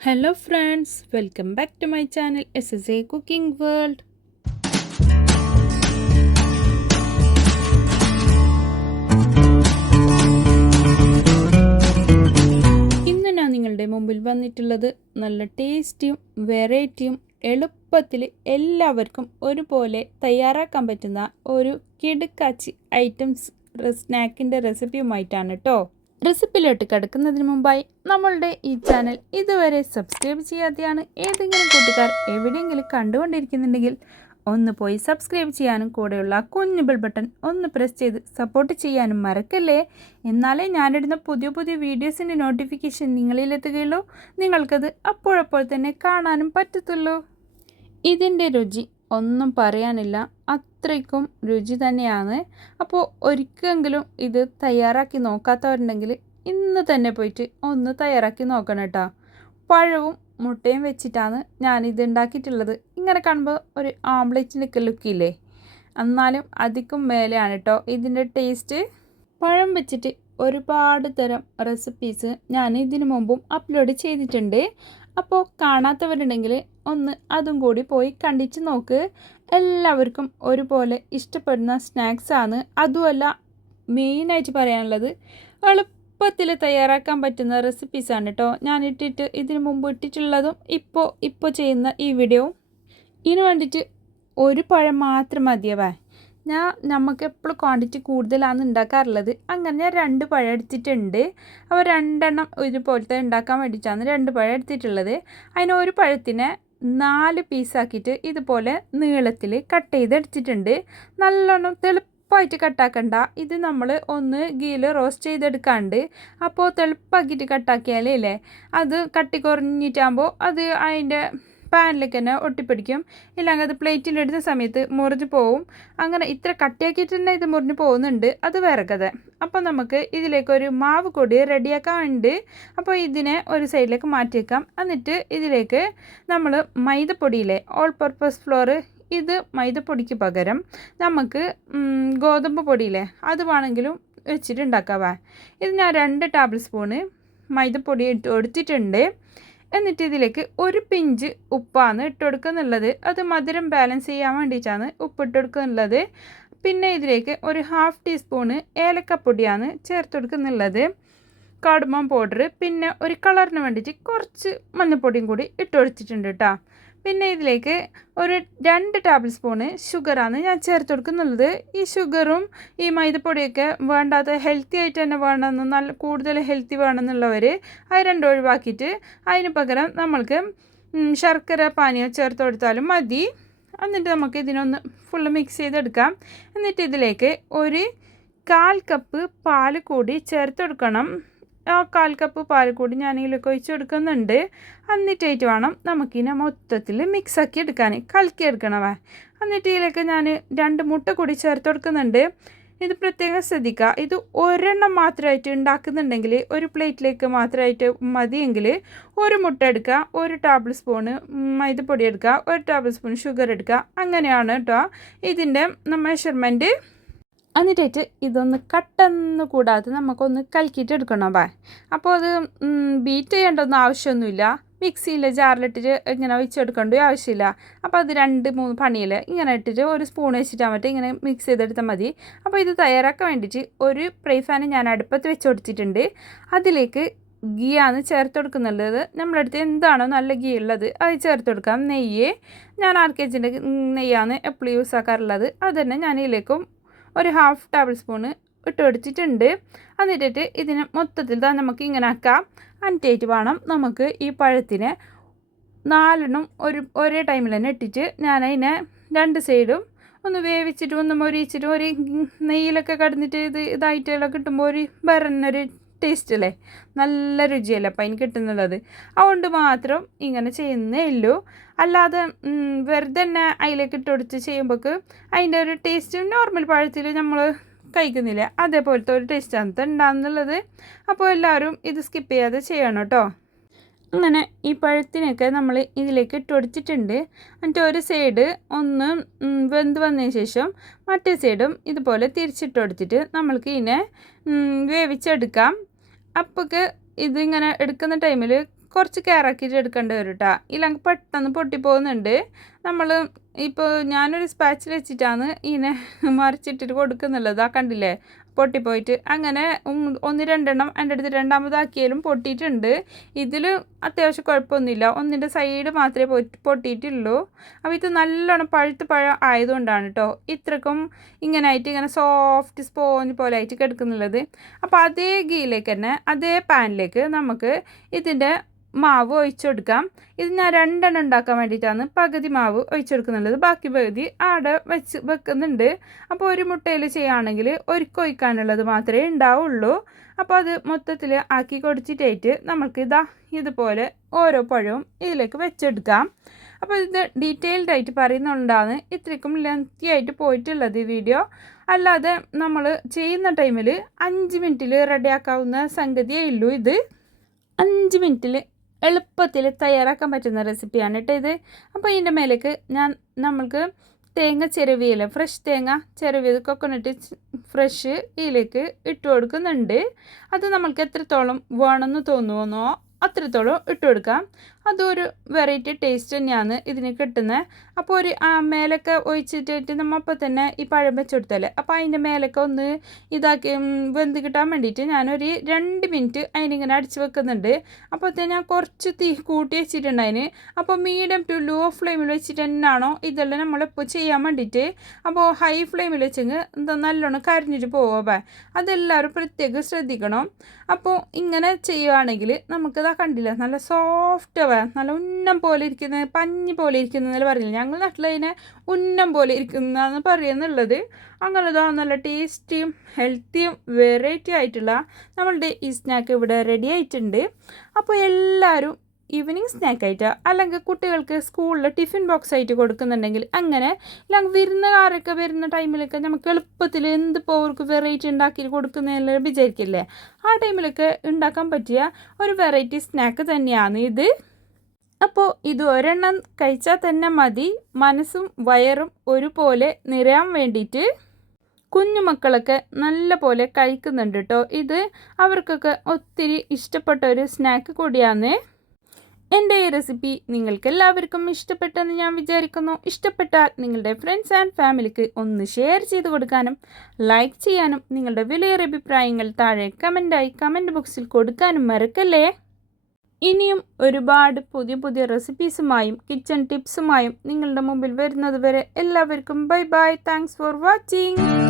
Hello friends welcome back to my channel S S A cooking world ഇന്ന് ഞാൻ നിങ്ങളുടെ മുമ്പിൽ വന്നിട്ടുള്ളത് നല്ല ടേസ്റ്റിയും വെറൈറ്റിയും എളുപ്പത്തിൽ എല്ലാവർക്കും ഒരുപോലെ തയ്യാറാക്കാൻ പറ്റുന്ന ഒരു കിടുക്കാച്ചി ഐറ്റംസ് സ്നാക്കിന്റെ റെസിപ്പിയുമായിട്ടാണ് കേട്ടോ റെസിപ്പിയിലോട്ട് കിടക്കുന്നതിന് മുമ്പായി നമ്മളുടെ ഈ ചാനൽ ഇതുവരെ സബ്സ്ക്രൈബ് ചെയ്യാതെയാണ് ഏതെങ്കിലും കൂട്ടുകാർ എവിടെയെങ്കിലും കണ്ടുകൊണ്ടിരിക്കുന്നുണ്ടെങ്കിൽ ഒന്ന് പോയി സബ്സ്ക്രൈബ് ചെയ്യാനും കൂടെയുള്ള കുഞ്ഞു ബെൽ ബട്ടൺ ഒന്ന് പ്രസ് ചെയ്ത് സപ്പോർട്ട് ചെയ്യാനും മറക്കല്ലേ? എന്നാലേ ഞാനിടുന്ന പുതിയ പുതിയ വീഡിയോസിന്റെ നോട്ടിഫിക്കേഷൻ നിങ്ങളിലെത്തുകയുള്ളൂ. നിങ്ങൾക്കത് അപ്പോഴപ്പോൾ തന്നെ കാണാനും പറ്റത്തുള്ളൂ. ഇതിന്റെ രുചി ഒന്നും പറയാനില്ല. അത്രയ്ക്കും രുചി തന്നെയാണ്. അപ്പോൾ ഒരിക്കലെങ്കിലും ഇത് തയ്യാറാക്കി നോക്കാത്തവരുണ്ടെങ്കിൽ ഇന്ന് തന്നെ പോയിട്ട് ഒന്ന് തയ്യാറാക്കി നോക്കണം കേട്ടോ. പഴവും മുട്ടയും വെച്ചിട്ടാണ് ഞാനിത് ഉണ്ടാക്കിയിട്ടുള്ളത്. ഇങ്ങനെ കാണുമ്പോൾ ഒരു ആംബ്ലേറ്റിനൊക്കെ ലുക്കില്ലേ എന്നാലും അധികം മേലെയാണ് കേട്ടോ ഇതിന്റെ ടേസ്റ്റ് പഴം വെച്ചിട്ട് ഒരുപാട് തരം റെസിപ്പീസ് ഞാൻ ഇതിനു മുമ്പും അപ്ലോഡ് ചെയ്തിട്ടുണ്ട്. അപ്പോൾ കാണാത്തവരുണ്ടെങ്കിൽ ഒന്ന് അതും കൂടി പോയി കണ്ടിച്ച് നോക്ക്. എല്ലാവർക്കും ഒരുപോലെ ഇഷ്ടപ്പെടുന്ന സ്നാക്സാണ് അതുമല്ല മെയിനായിട്ട് പറയാനുള്ളത് എളുപ്പത്തിൽ തയ്യാറാക്കാൻ പറ്റുന്ന റെസിപ്പീസാണ് കേട്ടോ ഞാൻ ഇട്ടിട്ട് ഇതിനു മുമ്പ് ഇട്ടിട്ടുള്ളതും ഇപ്പോൾ ഇപ്പോൾ ചെയ്യുന്ന ഈ വീഡിയോ ഇതിന് വേണ്ടിയിട്ട് ഒരു പഴം മാത്രം മതിയവേ ഞാൻ നമുക്ക് എപ്പോഴും ക്വാണ്ടിറ്റി കൂടുതലാണ് ഉണ്ടാക്കാറുള്ളത്. അങ്ങനെ ഞാൻ രണ്ട് പഴം എടുത്തിട്ടുണ്ട്. അപ്പോൾ രണ്ടെണ്ണം ഇതുപോലത്തെ ഉണ്ടാക്കാൻ വേണ്ടിയിട്ടാണ് രണ്ട് പഴം എടുത്തിട്ടുള്ളത്. അതിന് ഒരു പഴത്തിനെ നാല് പീസാക്കിയിട്ട് ഇതുപോലെ നീളത്തിൽ കട്ട് ചെയ്തെടുത്തിട്ടുണ്ട്. നല്ലോണം തെളുപ്പായിട്ട് കട്ടാക്കണ്ട ഇത് നമ്മൾ ഒന്ന് ഗീൽ റോസ്റ്റ് ചെയ്തെടുക്കാണ്ട്. അപ്പോൾ തെളുപ്പാക്കിയിട്ട് കട്ടാക്കിയാലേ അല്ലേ അത് കട്ടി കുറഞ്ഞിട്ടാകുമ്പോൾ അത് അതിന്റെ പാനിലേക്ക് തന്നെ ഒട്ടിപ്പിടിക്കും. ഇല്ലെങ്കിൽ അത് പ്ലേറ്റിലെടുത്ത സമയത്ത് മുറിഞ്ഞു പോവും. അങ്ങനെ ഇത്ര കട്ടിയാക്കിയിട്ട് തന്നെ ഇത് മുറിഞ്ഞു പോകുന്നുണ്ട്. അത് വേറെ കഥ. അപ്പോൾ നമുക്ക് ഇതിലേക്കൊരു മാവ് കൊടി റെഡിയാക്കാനുണ്ട് അപ്പോൾ ഇതിനെ ഒരു സൈഡിലേക്ക് മാറ്റിയേക്കാം. എന്നിട്ട് ഇതിലേക്ക് നമ്മൾ മൈദപ്പൊടിയിലെ ഓൾ പർപ്പസ് ഫ്ലോർ ഇത് മൈദപ്പൊടിക്ക് പകരം നമുക്ക് ഗോതമ്പ് പൊടിയിലെ അത് വേണമെങ്കിലും വെച്ചിട്ട് ഉണ്ടാക്കാവാ ഇത് ഞാൻ രണ്ട് ടേബിൾ സ്പൂണ് മൈദപ്പൊടി ഇട്ട് കൊടുത്തിട്ടുണ്ട് എന്നിട്ട് ഇതിലേക്ക് ഒരു പിഞ്ച് ഉപ്പാണ് ഇട്ട് കൊടുക്കുന്നുള്ളത് അത് മധുരം ബാലൻസ് ചെയ്യാൻ വേണ്ടിയിട്ടാണ് ഉപ്പ് ഇട്ട് കൊടുക്കുന്നുള്ളത് പിന്നെ ഇതിലേക്ക് ഒരു ഹാഫ് ടീസ്പൂണ് ഏലക്കപ്പൊടിയാണ് ചേർത്ത് കൊടുക്കുന്നുള്ളത് കാടുമ്പം പൗഡർ പിന്നെ ഒരു കളറിന് വേണ്ടിയിട്ട് കുറച്ച് മഞ്ഞൾപ്പൊടിയും കൂടി ഇട്ട് കൊടുത്തിട്ടുണ്ട് കേട്ടോ പിന്നെ ഇതിലേക്ക് ഒരു രണ്ട് ടേബിൾ സ്പൂണ് ഷുഗറാണ് ഞാൻ ചേർത്ത് കൊടുക്കുന്നുള്ളത്. ഈ ഷുഗറും ഈ മൈദപ്പൊടിയൊക്കെ വേണ്ടാത്ത ഹെൽത്തി ആയിട്ട് തന്നെ വേണമെന്ന് നല്ല കൂടുതൽ ഹെൽത്തി വേണമെന്നുള്ളവർ അത് രണ്ടും ഒഴിവാക്കിയിട്ട് അതിന് പകരം നമ്മൾക്ക് ശർക്കര പാനീയം ചേർത്ത് കൊടുത്താലും മതി. എന്നിട്ട് നമുക്ക് ഇതിനൊന്ന് ഫുള്ള് മിക്സ് ചെയ്തെടുക്കാം. എന്നിട്ട് ഇതിലേക്ക് ഒരു കാൽ കപ്പ് പാൽ കൂടി ചേർത്ത് കൊടുക്കണം. കാൽ കപ്പ് പാൽ കൂടി ഞാൻ ഇതിലേക്ക് ഒഴിച്ച് കൊടുക്കുന്നുണ്ട് എന്നിട്ടായിട്ട് വേണം നമുക്കിനെ മൊത്തത്തിൽ മിക്സാക്കി എടുക്കാൻ. കലക്കി എടുക്കണവേ. എന്നിട്ട് ഇതിലേക്ക് ഞാൻ രണ്ട് മുട്ട കൂടി ചേർത്ത് കൊടുക്കുന്നുണ്ട്. ഇത് പ്രത്യേകം ശ്രദ്ധിക്കുക ഇത് ഒരെണ്ണം മാത്രമായിട്ട് ഉണ്ടാക്കുന്നുണ്ടെങ്കിൽ ഒരു പ്ലേറ്റിലേക്ക് മാത്രമായിട്ട് മതിയെങ്കിൽ ഒരു മുട്ട എടുക്കുക ഒരു ടേബിൾ സ്പൂണ് മൈദപ്പൊടി എടുക്കുക ഒരു ടേബിൾ സ്പൂൺ ഷുഗർ എടുക്കുക. അങ്ങനെയാണ് കേട്ടോ ഇതിന്റെ മെഷർമെന്റ് എന്നിട്ടായിട്ട് ഇതൊന്ന് കട്ടെന്ന് കൂടാതെ നമുക്കൊന്ന് കലക്കിയിട്ട് എടുക്കണം ബാ. അപ്പോൾ അത് ബീറ്റ് ചെയ്യേണ്ടതൊന്നും ആവശ്യമൊന്നുമില്ല. മിക്സിയിലെ ജാറിലിട്ടിട്ട് ഇങ്ങനെ ഒഴിച്ചെടുക്കേണ്ട ആവശ്യമില്ല. അപ്പോൾ അത് രണ്ട് മൂന്ന് പണിയിൽ ഇങ്ങനെ ഇട്ടിട്ട് ഒരു സ്പൂൺ വെച്ചിട്ടാൽ മതി ഇങ്ങനെ മിക്സ് ചെയ്തെടുത്താൽ മതി. അപ്പോൾ ഇത് തയ്യാറാക്കാൻ വേണ്ടിയിട്ട് ഒരു പ്രൈ ഫാൻ ഞാൻ അടുപ്പത്ത് വെച്ച് കൊടുത്തിട്ടുണ്ട്. അതിലേക്ക് ഗീ ആണ് ചേർത്ത് കൊടുക്കുന്നുള്ളത്. നമ്മുടെ അടുത്ത് എന്താണോ നല്ല ഗീ ഉള്ളത് അത് ചേർത്ത് കൊടുക്കാം. നെയ്യ്. ഞാൻ ആർ കെ ജിന്റെ നെയ്യാണ് എപ്പോഴും യൂസ് ആക്കാറുള്ളത്. അത് തന്നെ ഞാൻ ഇതിലേക്കും ഒരു ഹാഫ് ടേബിൾ സ്പൂണ് ഇട്ട് കൊടുത്തിട്ടുണ്ട് എന്നിട്ടിട്ട് ഇതിനെ മൊത്തത്തിൽ തന്നെ നമുക്ക് ഇങ്ങനെ ആക്കാം. അനറ്റേറ്റ് വേണം. നമുക്ക് ഈ പഴത്തിനെ നാലെണ്ണം ഒരു ഒരേ ടൈമിൽ തന്നെ ഇട്ടിട്ട് ഞാൻ അതിനെ രണ്ട് സൈഡും ഒന്ന് വേവിച്ചിട്ടും ഒന്ന് മൊരിച്ചിട്ടും ഒരു നെയ്യിലൊക്കെ കടന്നിട്ട് ഇത് ഇതായിട്ടെല്ലാം കിട്ടുമ്പോൾ ഒരു വരനൊരു ടേസ്റ്റ് അല്ലേ നല്ല രുചിയല്ലേ? അപ്പം അതിന് കിട്ടുന്നുള്ളത്. അതുകൊണ്ട് മാത്രം ഇങ്ങനെ ചെയ്യുന്നേ ഉള്ളൂ. അല്ലാതെ വെറുതെ തന്നെ അതിലേക്ക് ഇട്ട് കൊടുത്ത് ചെയ്യുമ്പോൾ അതിന്റെ ഒരു ടേസ്റ്റ് നോർമൽ പഴത്തിൽ നമ്മൾ കഴിക്കുന്നില്ല. അതേപോലത്തെ ഒരു ടേസ്റ്റ് അന്നത്തെ ഉണ്ടാകുന്നുള്ളത് അപ്പോൾ എല്ലാവരും ഇത് സ്കിപ്പ് ചെയ്യാതെ ചെയ്യണം കേട്ടോ അങ്ങനെ ഈ പഴത്തിനൊക്കെ നമ്മൾ ഇതിലേക്ക് ഇട്ട് കൊടുത്തിട്ടുണ്ട്. എന്നിട്ട് ഒരു സൈഡ് ഒന്ന് വെന്ത് വന്നതിന് ശേഷം മറ്റേ സൈഡും ഇതുപോലെ തിരിച്ചിട്ട് കൊടുത്തിട്ട് നമ്മൾക്ക് ഇതിനെ വേവിച്ചെടുക്കാം. അപ്പോൾക്ക് ഇതിങ്ങനെ എടുക്കുന്ന ടൈമിൽ കുറച്ച് കെയറാക്കിയിട്ട് എടുക്കേണ്ടി വരും കേട്ടോ ഇല്ലെങ്കിൽ പെട്ടെന്ന് പൊട്ടിപ്പോകുന്നുണ്ട് നമ്മൾ ഇപ്പോൾ ഞാനൊരു സ്പാച്ചിൽ വെച്ചിട്ടാണ് ഇതിനെ മറിച്ചിട്ടിട്ട് കൊടുക്കുന്നുള്ളത്. ആ കണ്ടില്ലേ? പൊട്ടിപ്പോയിട്ട് അങ്ങനെ ഒന്ന് രണ്ടെണ്ണം എന്റെ അടുത്ത് രണ്ടാമതാക്കിയാലും പൊട്ടിയിട്ടുണ്ട്. ഇതിൽ അത്യാവശ്യം കുഴപ്പമൊന്നുമില്ല. ഒന്നിന്റെ സൈഡ് മാത്രമേ പൊട്ടി- പൊട്ടിയിട്ടുള്ളൂ. അപ്പോൾ ഇത് നല്ലോണം പഴുത്ത് പഴം ആയതുകൊണ്ടാണ് കേട്ടോ ഇത്രക്കും ഇങ്ങനെ ആയിട്ട് ഇങ്ങനെ സോഫ്റ്റ് സ്പോഞ്ച് പോലെ ആയിട്ട് കിടക്കുന്നുള്ളത്. അപ്പോൾ അതേ ഗീയിലേക്ക് തന്നെ അതേ പാനിലേക്ക് നമുക്ക് ഇതിന്റെ മാവ് ഒഴിച്ചു കൊടുക്കാം ഇത് ഞാൻ രണ്ടെണ്ണം ഉണ്ടാക്കാൻ വേണ്ടിയിട്ടാണ് പകുതി മാവ് ഒഴിച്ചു കൊടുക്കുന്നുള്ളത് ബാക്കി പകുതി ആടെ വെച്ച് വെക്കുന്നുണ്ട്. അപ്പോൾ ഒരു മുട്ടയിൽ ചെയ്യുകയാണെങ്കിൽ ഒരുക്കൊഴിക്കാനുള്ളത് മാത്രമേ ഉണ്ടാവുള്ളൂ. അപ്പോൾ അത് മൊത്തത്തിൽ ആക്കി കൊടുത്തിട്ടായിട്ട് നമുക്ക് ഇതാ ഇതുപോലെ ഓരോ പഴവും ഇതിലേക്ക് വെച്ചെടുക്കാം. അപ്പോൾ ഇത് ഡീറ്റെയിൽഡ് ആയിട്ട് പറയുന്നുണ്ടാണ് ഇത്രയ്ക്കും ലെങ്തി ആയിട്ട് പോയിട്ടുള്ളത് ഈ വീഡിയോ. അല്ലാതെ നമ്മൾ ചെയ്യുന്ന ടൈമിൽ അഞ്ച് മിനിറ്റിൽ റെഡിയാക്കാവുന്ന സംഗതിയേ ഉള്ളൂ ഇത്. അഞ്ച് മിനിറ്റിൽ എളുപ്പത്തിൽ തയ്യാറാക്കാൻ പറ്റുന്ന റെസിപ്പിയാണ് കേട്ടോ ഇത്. അപ്പോൾ ഇതിന്റെ മേലേക്ക് ഞാൻ നമ്മൾക്ക് തേങ്ങ ചിരവിയില ഫ്രഷ് തേങ്ങ ചിരവിയത് കൊക്കോനട്ട് ഫ്രഷ് ഇതിലേക്ക് ഇട്ട് കൊടുക്കുന്നുണ്ട്. അത് നമ്മൾക്ക് എത്രത്തോളം വേണമെന്ന് തോന്നുമെന്നോ അത്രത്തോളം ഇട്ട് കൊടുക്കാം. അതൊരു വെറൈറ്റി ടേസ്റ്റ് തന്നെയാണ് ഇതിന് കിട്ടുന്നത് അപ്പോൾ ഒരു മേലൊക്കെ ഒഴിച്ചിട്ടിട്ട് നമ്മൾ അപ്പോൾ തന്നെ ഈ പഴം വെച്ചെടുത്തല്ലേ അപ്പോൾ അതിന്റെ മേലൊക്കെ ഒന്ന് ഇതാക്കി വെന്ത് കിട്ടാൻ വേണ്ടിയിട്ട് ഞാനൊരു രണ്ട് മിനിറ്റ് അതിനിങ്ങനെ അടിച്ച് വെക്കുന്നുണ്ട്. അപ്പോൾ തന്നെ ഞാൻ കുറച്ച് തീ കൂട്ടി വെച്ചിട്ടുണ്ട് അതിന്. അപ്പോൾ മീഡിയം ടു ലോ ഫ്ലെയിമിൽ വെച്ചിട്ട് തന്നെയാണോ ഇതെല്ലാം നമ്മളിപ്പോൾ ചെയ്യാൻ വേണ്ടിയിട്ട്. അപ്പോൾ ഹൈ ഫ്ലെയിമിൽ വെച്ചെങ്കിൽ എന്താ നല്ലോണം കരിഞ്ഞിട്ട് പോവാ അതെല്ലാവരും പ്രത്യേകം ശ്രദ്ധിക്കണം. അപ്പോൾ ഇങ്ങനെ ചെയ്യുകയാണെങ്കിൽ നമുക്കിതാ കണ്ടില്ല നല്ല സോഫ്റ്റ് നല്ല ഉന്നം പോലെ ഇരിക്കുന്ന പഞ്ഞി പോലെ ഇരിക്കുന്ന പറഞ്ഞില്ല? ഞങ്ങൾ നാട്ടിലതിനെ ഉന്നം പോലെ ഇരിക്കുന്നതെന്ന് പറയുന്നുള്ളത്. അങ്ങനെതാ നല്ല ടേസ്റ്റിയും ഹെൽത്തിയും വെറൈറ്റി ആയിട്ടുള്ള നമ്മളുടെ ഈ സ്നാക്ക് ഇവിടെ റെഡി ആയിട്ടുണ്ട്. അപ്പോൾ എല്ലാവരും ഈവനിങ് സ്നാക്കായിട്ട് അല്ലെങ്കിൽ കുട്ടികൾക്ക് സ്കൂളിൽ ടിഫിൻ ബോക്സ് ആയിട്ട് കൊടുക്കുന്നുണ്ടെങ്കിൽ അങ്ങനെ അല്ലെങ്കിൽ വിരുന്നുകാരൊക്കെ വരുന്ന ടൈമിലൊക്കെ നമുക്ക് എളുപ്പത്തിൽ എന്തിപ്പോൾ അവർക്ക് വെറൈറ്റി ഉണ്ടാക്കി കൊടുക്കുന്നതെല്ലാം വിചാരിക്കില്ലേ? ആ ടൈമിലൊക്കെ ഉണ്ടാക്കാൻ പറ്റിയ ഒരു വെറൈറ്റി സ്നാക്ക് തന്നെയാണ് ഇത്. അപ്പോൾ ഇത് ഒരെണ്ണം കഴിച്ചാൽ തന്നെ മതി. മനസ്സും വയറും ഒരുപോലെ നിറയാൻ വേണ്ടിയിട്ട് കുഞ്ഞുമക്കളൊക്കെ നല്ല പോലെ കഴിക്കുന്നുണ്ട് കേട്ടോ ഇത് അവർക്കൊക്കെ ഒത്തിരി ഇഷ്ടപ്പെട്ട ഒരു സ്നാക്ക് കൂടിയാണ് എന്റെ ഈ റെസിപ്പി നിങ്ങൾക്ക് എല്ലാവർക്കും ഇഷ്ടപ്പെട്ടെന്ന് ഞാൻ വിചാരിക്കുന്നു. ഇഷ്ടപ്പെട്ടാൽ നിങ്ങളുടെ ഫ്രണ്ട്സ് ആൻഡ് ഫാമിലിക്ക് ഒന്ന് ഷെയർ ചെയ്ത് കൊടുക്കാനും ലൈക്ക് ചെയ്യാനും നിങ്ങളുടെ വിലയേറെ അഭിപ്രായങ്ങൾ താഴെ കമന്റായി കമന്റ് ബോക്സിൽ കൊടുക്കാനും മറക്കല്ലേ? ഇനിയും ഒരുപാട് പുതിയ പുതിയ റെസിപ്പീസുമായും കിച്ചൺ ടിപ്സുമായും നിങ്ങളുടെ മുമ്പിൽ വരുന്നത് വരെ എല്ലാവർക്കും bye bye thanks for watching